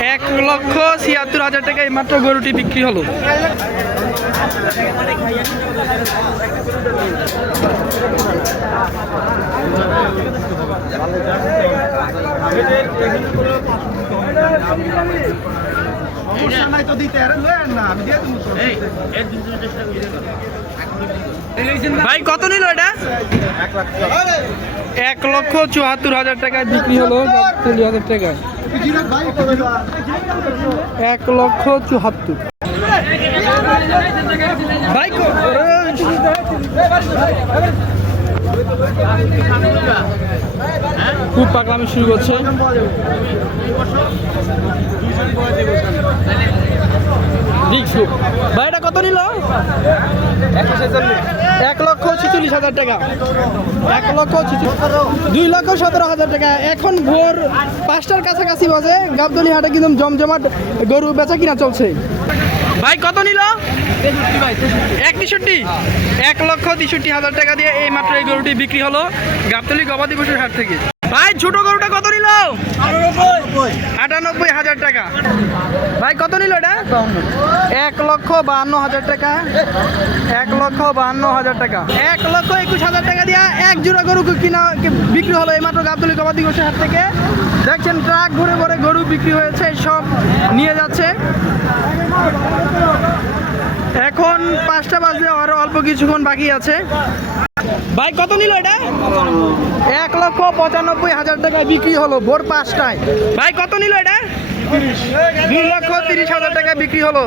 1,76,000 টাকা এই মাত্র গরুটি বিক্রি হলো। ভাই কত নিল এটা? 1,74,000 টাকায় বিক্রি হলো। 40,000 টাকা 1,74,000। ভাই খুব পাগলামি শুরু করছে। ভাই এটা কত নিল? 1,46,000 টাকা। 2,17,000 টাকা। এখন ভোর 5টার কাছাকাছি বাজে। গাবতলী হাটে কিন্তু জমজমাট গরু বেচা কিনা চলছে। ভাই কত নিল? 1,63,000। 1,63,000 টাকা দিয়ে এই মাত্র এই গরুটি বিক্রি হলো গাবতলী গবাদি পশুর হাট থেকে। ভাই ছোট গরুটা কত নিল? 98,000 টাকা। ভাই কত নিল এটা? 1,52,000 টাকা। 1,52,000 টাকা। 1,21,000 টাকা দিয়ে এক জোড়া গরু কিনা বিক্রি হলো এই মাত্র গাবতলী গবাদি পশুর হাট থেকে। দেখছেন ট্রাক ভরে ভরে গরু বিক্রি হয়েছে, সব নিয়ে যাচ্ছে। এখন 5টা বাজে, আরো অল্প কিছুক্ষণ বাকি আছে। ভাই কত নিল এটা? 1,95,000 টাকায় বিক্রি হলো ভোর 5টায়। ভাই কত নিল এটা? 2,30,000 টাকায় বিক্রি হলো।